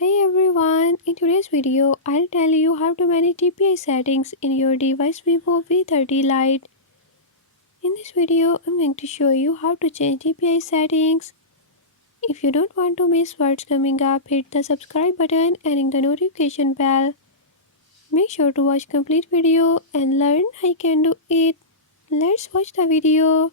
Hey everyone, in today's video, I'll tell you how to manage DPI settings in your device Vivo V30 Lite. In this video, I'm going to show you how to change DPI settings. If you don't want to miss what's coming up, hit the subscribe button and ring the notification bell. Make sure to watch complete video and learn how you can do it. Let's watch the video.